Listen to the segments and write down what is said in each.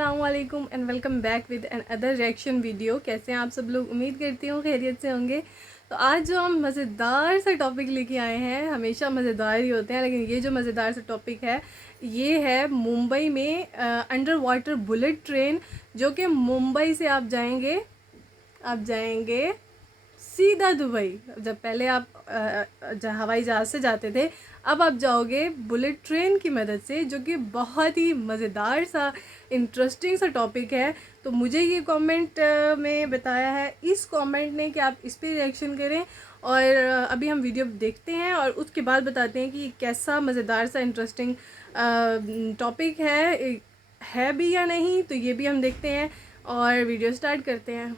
अस्सलामुअलैकुम and welcome back with another reaction video. कैसे हैं आप सब लोग? उम्मीद करती हूँ खैरियत से होंगे। तो आज जो हम मज़ेदार सा टॉपिक लेके आए हैं, हमेशा मज़ेदार ही होते हैं, लेकिन ये जो मज़ेदार सा टॉपिक है ये है मुंबई में अंडर वाटर बुलेट ट्रेन, जो कि मुंबई से आप जाएंगे सीधा दुबई। जब पहले आप हवाई जहाज़ से जाते थे, अब आप जाओगे बुलेट ट्रेन की मदद से, जो कि बहुत ही मज़ेदार सा इंटरेस्टिंग सा टॉपिक है। तो मुझे ये कमेंट में बताया है इस कमेंट ने कि आप इस पे रिएक्शन करें, और अभी हम वीडियो देखते हैं और उसके बाद बताते हैं कि कैसा मज़ेदार सा इंटरेस्टिंग टॉपिक है भी या नहीं। तो ये भी हम देखते हैं और वीडियो स्टार्ट करते हैं।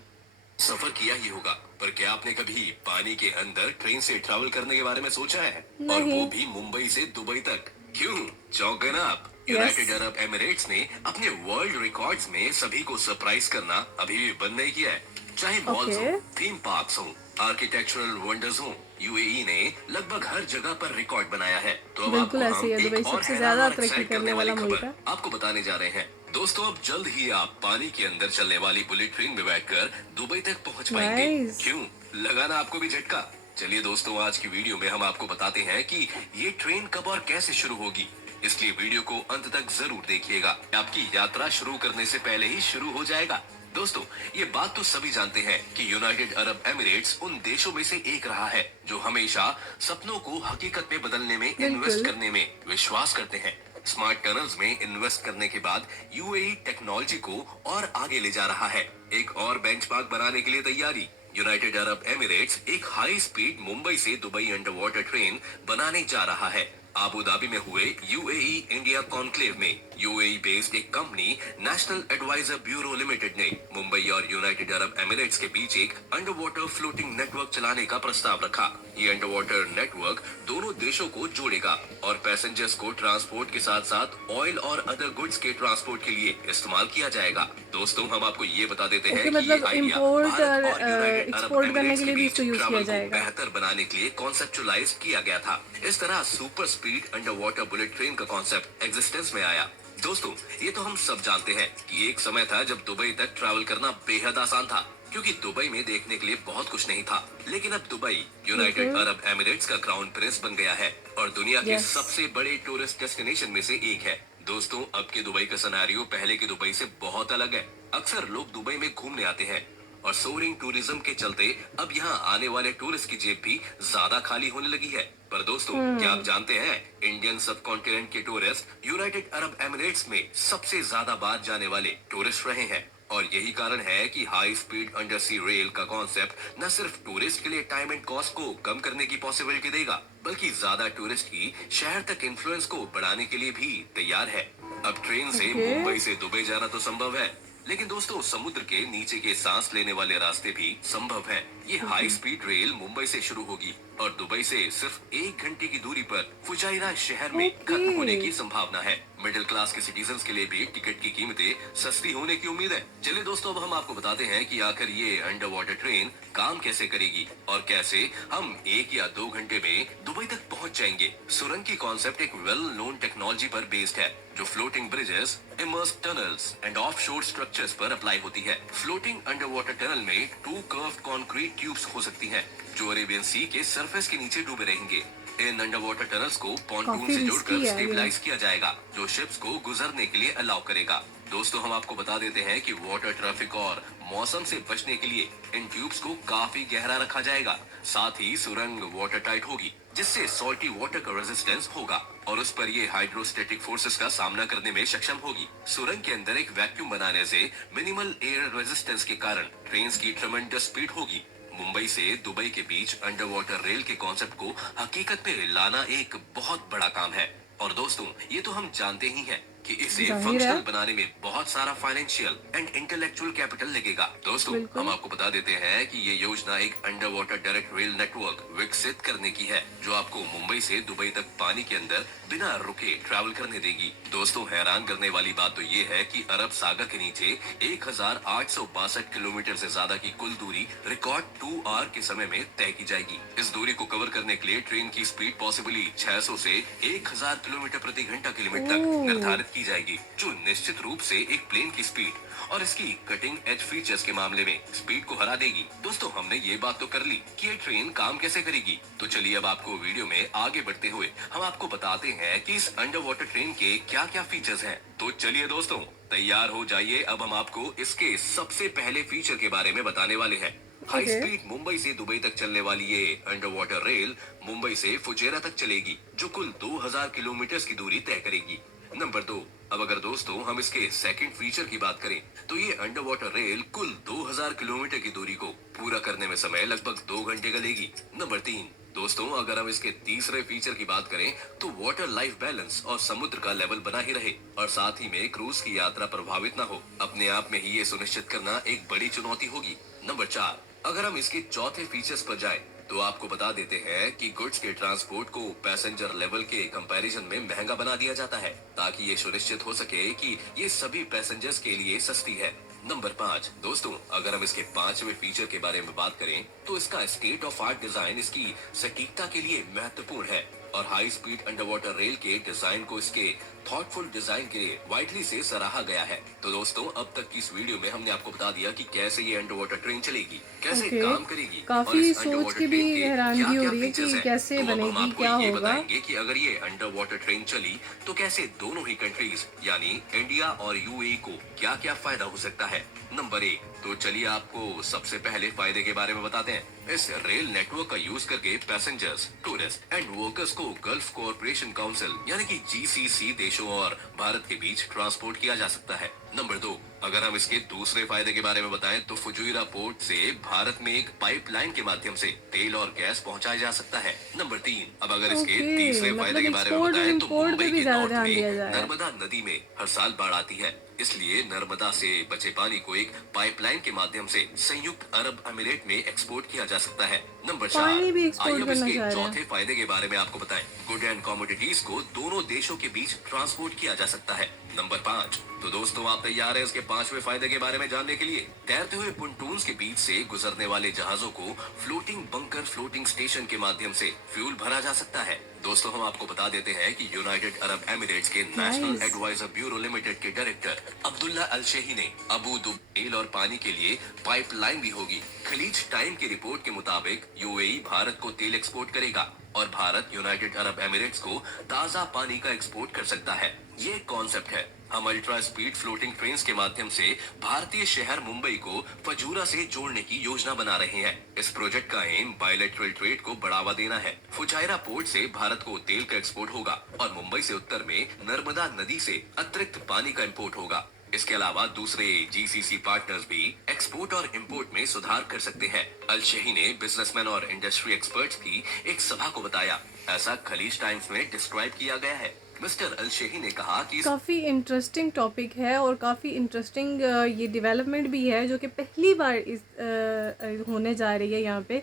सफर किया ही होगा, पर क्या आपने कभी पानी के अंदर ट्रेन से ट्रैवल करने के बारे में सोचा है? और वो भी मुंबई से दुबई तक। क्यों चौंक गए ना आप? यूनाइटेड अरब एमिरेट्स ने अपने वर्ल्ड रिकॉर्ड्स में सभी को सरप्राइज करना अभी भी बंद नहीं किया है। चाहे मॉल्स हो, थीम पार्क्स हो, आर्किटेक्चरल वंडर्स हो, यूएई ने लगभग हर जगह पर रिकॉर्ड बनाया है। तो अब आपको हम एक और हैरान और एक्साइट करने वाली खबर आपको बताने जा रहे हैं। दोस्तों, अब जल्द ही आप पानी के अंदर चलने वाली बुलेट ट्रेन में बैठकर दुबई तक पहुंच पाएंगे। क्यों लगा ना आपको भी झटका? चलिए दोस्तों, आज की वीडियो में हम आपको बताते हैं कि ये ट्रेन कब और कैसे शुरू होगी, इसलिए वीडियो को अंत तक जरूर देखिएगा। आपकी यात्रा शुरू करने से पहले ही शुरू हो जाएगा। दोस्तों, ये बात तो सभी जानते हैं कि यूनाइटेड अरब एमिरेट्स उन देशों में से एक रहा है जो हमेशा सपनों को हकीकत में बदलने में इन्वेस्ट करने में विश्वास करते हैं। स्मार्ट टनल्स में इन्वेस्ट करने के बाद यूएई टेक्नोलॉजी को और आगे ले जा रहा है। एक और बेंचमार्क बनाने के लिए तैयारी। यूनाइटेड अरब एमिरेट्स एक हाई स्पीड मुंबई से दुबई अंडर वाटर ट्रेन बनाने जा रहा है। आबू धाबी में हुए यूएई इंडिया कॉन्क्लेव में यूएई बेस्ड एक company national advisor bureau limited ने मुंबई और यूनाइटेड अरब एमिरेट्स के बीच एक अंडर वाटर फ्लोटिंग नेटवर्क चलाने का प्रस्ताव रखा। ये अंडर वाटर नेटवर्क दोनों देशों को जोड़ेगा और पैसेंजर्स को ट्रांसपोर्ट के साथ साथ ऑयल और अदर गुड्स के ट्रांसपोर्ट के लिए इस्तेमाल किया जाएगा। दोस्तों, हम आपको ये बता देते हैं कि ये आइडिया भारत और यूनाइटेड अरब एमिरेट्स के बीच ट्रैवल को बेहतर बनाने के लिए कॉन्सेप्चुअलाइज किया गया था। इस तरह super speed under water bullet train का कॉन्सेप्ट एग्जिस्टेंस में आया। दोस्तों, ये तो हम सब जानते हैं कि एक समय था जब दुबई तक ट्रैवल करना बेहद आसान था, क्योंकि दुबई में देखने के लिए बहुत कुछ नहीं था। लेकिन अब दुबई यूनाइटेड अरब एमिरेट्स का क्राउन प्रिंस बन गया है और दुनिया के सबसे बड़े टूरिस्ट डेस्टिनेशन में से एक है। दोस्तों, अब के दुबई का सिनेरियो पहले के दुबई से बहुत अलग है। अक्सर लोग दुबई में घूमने आते हैं और सोरिंग टूरिज्म के चलते अब यहाँ आने वाले टूरिस्ट की जेब भी ज्यादा खाली होने लगी है। पर दोस्तों, क्या आप जानते हैं इंडियन सब कॉन्टिनेंट के टूरिस्ट यूनाइटेड अरब एमिरेट्स में सबसे ज्यादा बार जाने वाले टूरिस्ट रहे हैं? और यही कारण है कि हाई स्पीड अंडर सी रेल का कॉन्सेप्ट न सिर्फ टूरिस्ट के लिए टाइम एंड कॉस्ट को कम करने की पॉसिबिलिटी देगा, बल्कि ज्यादा टूरिस्ट की शहर तक इन्फ्लुएंस को बढ़ाने के लिए भी तैयार है। अब ट्रेन से मुंबई से दुबई जाना तो संभव है, लेकिन दोस्तों, समुद्र के नीचे के सांस लेने वाले रास्ते भी संभव हैं। ये हाई स्पीड रेल मुंबई से शुरू होगी और दुबई से सिर्फ 1 घंटे की दूरी पर फुजाइरा शहर में खत्म होने की संभावना है। मिडिल क्लास के सिटीजन्स के लिए भी टिकट की कीमतें सस्ती होने की उम्मीद है। चलिए दोस्तों, अब हम आपको बताते हैं कि आखिर ये अंडर वाटर ट्रेन काम कैसे करेगी और कैसे हम 1 या 2 घंटे में दुबई तक पहुंच जाएंगे। सुरंग की कॉन्सेप्ट एक वेल नोन टेक्नोलॉजी पर बेस्ड है, जो floating bridges, immersed tunnels and offshore structures पर अप्लाई होती है। फ्लोटिंग अंडर वाटर टनल में 2 कर्व्ड कंक्रीट ट्यूब्स हो सकती हैं, जो अरेबियन सी के सरफेस के नीचे डूबे रहेंगे। इन अंडर वाटर टनल्स को पॉन्टून से जोड़कर स्टेबलाइज किया जाएगा, जो शिप्स को गुजरने के लिए अलाउ करेगा। दोस्तों, हम आपको बता देते हैं कि वाटर ट्रैफिक और मौसम से बचने के लिए इन ट्यूब्स को काफी गहरा रखा जाएगा। साथ ही सुरंग वाटर टाइट होगी, जिससे सॉल्टी वाटर का रेजिस्टेंस होगा और उस पर ये हाइड्रोस्टेटिक फोर्सेस का सामना करने में सक्षम होगी। सुरंग के अंदर एक वैक्यूम बनाने से मिनिमल एयर रेजिस्टेंस के कारण ट्रेन की ट्रेमेंडस स्पीड होगी। मुंबई से दुबई के बीच अंडर वाटर रेल के कॉन्सेप्ट को हकीकत में लाना एक बहुत बड़ा काम है। और दोस्तों, ये तो हम जानते ही हैं कि इसे फंक्शनल बनाने में बहुत सारा फाइनेंशियल एंड इंटेलेक्चुअल कैपिटल लगेगा। दोस्तों, हम आपको बता देते हैं कि ये योजना एक under water direct rail network विकसित करने की है, जो आपको मुंबई से दुबई तक पानी के अंदर बिना रुके ट्रैवल करने देगी। दोस्तों, हैरान करने वाली बात तो ये है कि अरब सागर के नीचे 1862 किलोमीटर से ज्यादा की कुल दूरी रिकॉर्ड 2 आवर के समय में तय की जाएगी। इस दूरी को कवर करने के लिए ट्रेन की स्पीड पॉसिबली 600 से 1000 किलोमीटर प्रति घंटा की लिमिट तक निर्धारित की जाएगी, जो निश्चित रूप से एक प्लेन की स्पीड और इसकी कटिंग एज फीचर्स के मामले में स्पीड को हरा देगी। दोस्तों, हमने ये बात तो कर ली कि ये ट्रेन काम कैसे करेगी, तो चलिए अब आपको वीडियो में आगे बढ़ते हुए हम आपको बताते हैं कि इस अंडर वाटर ट्रेन के क्या क्या फीचर्स हैं। तो चलिए दोस्तों, तैयार हो जाइए, अब हम आपको इसके सबसे पहले फीचर के बारे में बताने वाले हैं। High okay. स्पीड मुंबई से दुबई तक चलने वाली ये अंडर वाटर रेल मुंबई से फुजेरा तक चलेगी, जो कुल 2000 किलोमीटर की दूरी तय करेगी। नंबर 2, अब अगर दोस्तों हम इसके सेकंड फीचर की बात करें, तो ये अंडर वाटर रेल कुल 2000 किलोमीटर की दूरी को पूरा करने में समय लगभग 2 घंटे का लेगी। नंबर 3, दोस्तों अगर हम इसके तीसरे फीचर की बात करें, तो वाटर लाइफ बैलेंस और समुद्र का लेवल बना ही रहे और साथ ही में क्रूज की यात्रा प्रभावित न हो, अपने आप में ही ये सुनिश्चित करना एक बड़ी चुनौती होगी। नंबर 4, अगर हम इसके चौथे फीचर्स पर जाएं, तो आपको बता देते हैं कि गुड्स के ट्रांसपोर्ट को पैसेंजर लेवल के कंपैरिजन में महंगा बना दिया जाता है, ताकि ये सुनिश्चित हो सके कि ये सभी पैसेंजर्स के लिए सस्ती है। नंबर 5, दोस्तों अगर हम इसके पांचवें फीचर के बारे में बात करें, तो इसका स्टेट ऑफ आर्ट डिजाइन इसकी सटीकता के लिए महत्वपूर्ण है और high speed under water rail के डिजाइन को इसके थॉटफुल डिजाइन के लिए वाइडली से सराहा गया है। तो दोस्तों, अब तक की इस वीडियो में हमने आपको बता दिया कि कैसे ये अंडर वाटर ट्रेन चलेगी, कैसे ओके। काम करेगी और काफी इस सोच अंडर वाटर के भी ट्रेन के हैरानगी हो क्या-क्या रही है फीचर्स कि हैं। कैसे तो अब हम बनेगी, आपको क्या ये होगा। बताएंगे कि अगर ये अंडर वाटर ट्रेन चली तो कैसे दोनों ही कंट्रीज यानी इंडिया और यूएई को क्या क्या फायदा हो सकता है। नंबर 1, तो चलिए आपको सबसे पहले फायदे के बारे में बताते हैं। इस रेल नेटवर्क का यूज करके पैसेंजर्स, टूरिस्ट एंड वर्कर्स को गल्फ कोऑपरेशन काउंसिल यानी कि जीसीसी देशों और भारत के बीच ट्रांसपोर्ट किया जा सकता है। नंबर 2, अगर हम इसके दूसरे फायदे के बारे में बताएं, तो फुजुइरा पोर्ट से भारत में एक पाइपलाइन के माध्यम से तेल और गैस पहुंचाया जा सकता है। नंबर 3, अब अगर इसके ओके, तीसरे फायदे मतलब के बारे में एक्सपोर्ट और बताएं, तो इम्पोर्ट मुंबई पे भी के ज्यादा नॉर्थ ध्यान में दिया जा रहा है। नर्मदा नदी में हर साल बाढ़ आती है, इसलिए नर्मदा से बचे पानी को एक पाइपलाइन के माध्यम से संयुक्त अरब अमीरात में एक्सपोर्ट किया जा सकता है। नंबर 4, पानी भी आइए एक्सपोर्ट अब करना इसके चाह रहे हैं। चौथे फायदे के बारे में आपको बताएं। गुड एंड कमोडिटीज को दोनों देशों के बीच ट्रांसपोर्ट किया जा सकता है। नंबर 5, तो दोस्तों आप तैयार हैं इसके पांचवें फायदे के बारे में जानने के लिए। तैरते हुए पुंटून्स के बीच से गुजरने वाले जहाजों को फ्लोटिंग बंकर फ्लोटिंग स्टेशन के माध्यम से फ्यूल भरा जा सकता है। दोस्तों हम आपको बता देते हैं कि यूनाइटेड अरब एमिरेट्स के नेशनल नाइस। एडवाइजर ब्यूरो लिमिटेड के डायरेक्टर अब्दुल्ला अल शेही ने अबू दुबई तेल और पानी के लिए पाइपलाइन भी होगी। खलीज टाइम की रिपोर्ट के मुताबिक यूएई भारत को तेल एक्सपोर्ट करेगा और भारत यूनाइटेड अरब एमिरेट्स को ताज़ा पानी का एक्सपोर्ट कर सकता है। ये कॉन्सेप्ट है। हम अल्ट्रा स्पीड फ्लोटिंग ट्रेन के माध्यम से भारतीय शहर मुंबई को फजूरा से जोड़ने की योजना बना रहे हैं। इस प्रोजेक्ट का एम बायलैटरल ट्रेड को बढ़ावा देना है। फुजायरा पोर्ट से भारत को तेल का एक्सपोर्ट होगा और मुंबई से उत्तर में नर्मदा नदी से अतिरिक्त पानी का इंपोर्ट होगा। इसके अलावा दूसरे जीसीसी पार्टनर्स भी एक्सपोर्ट और इंपोर्ट में सुधार कर सकते हैं। अल शेही ने बिजनेसमैन और इंडस्ट्री एक्सपर्ट्स की एक सभा को बताया, ऐसा खलीज टाइम्स में डिस्क्राइब किया गया है। मिस्टर अल शेही ने कहा कि काफ़ी इंटरेस्टिंग टॉपिक है और काफ़ी इंटरेस्टिंग ये डेवलपमेंट भी है जो कि पहली बार होने जा रही है यहाँ पे।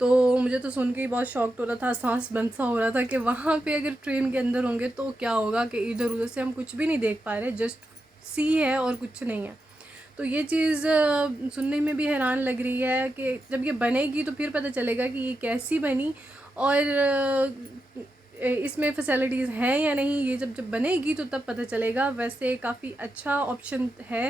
तो मुझे तो सुन के ही बहुत शॉक्ड हो रहा था, सांस बंद सा हो रहा था कि वहाँ पे अगर ट्रेन के अंदर होंगे तो क्या होगा कि इधर उधर से हम कुछ भी नहीं देख पा रहे, जस्ट सी है और कुछ नहीं है। तो ये चीज़ सुनने में भी हैरान लग रही है कि जब ये बनेगी तो फिर पता चलेगा कि ये कैसी बनी और इसमें फैसिलिटीज़ हैं या नहीं। ये जब बनेगी तो तब पता चलेगा। वैसे काफ़ी अच्छा ऑप्शन है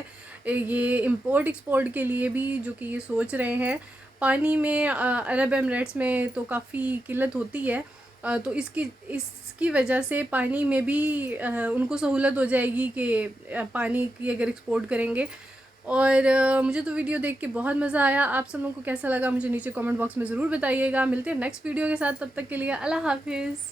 ये इंपोर्ट एक्सपोर्ट के लिए भी, जो कि ये सोच रहे हैं। पानी में अरब एमिरेट्स में तो काफ़ी किल्लत होती है, तो इसकी वजह से पानी में भी उनको सहूलत हो जाएगी कि पानी की अगर एक्सपोर्ट करेंगे। और मुझे तो वीडियो देख के बहुत मज़ा आया। आप सब लोगों को कैसा लगा मुझे नीचे कमेंट बॉक्स में ज़रूर बताइएगा। मिलते हैं नेक्स्ट वीडियो के साथ, तब तक के लिए अल्लाह हाफिज़।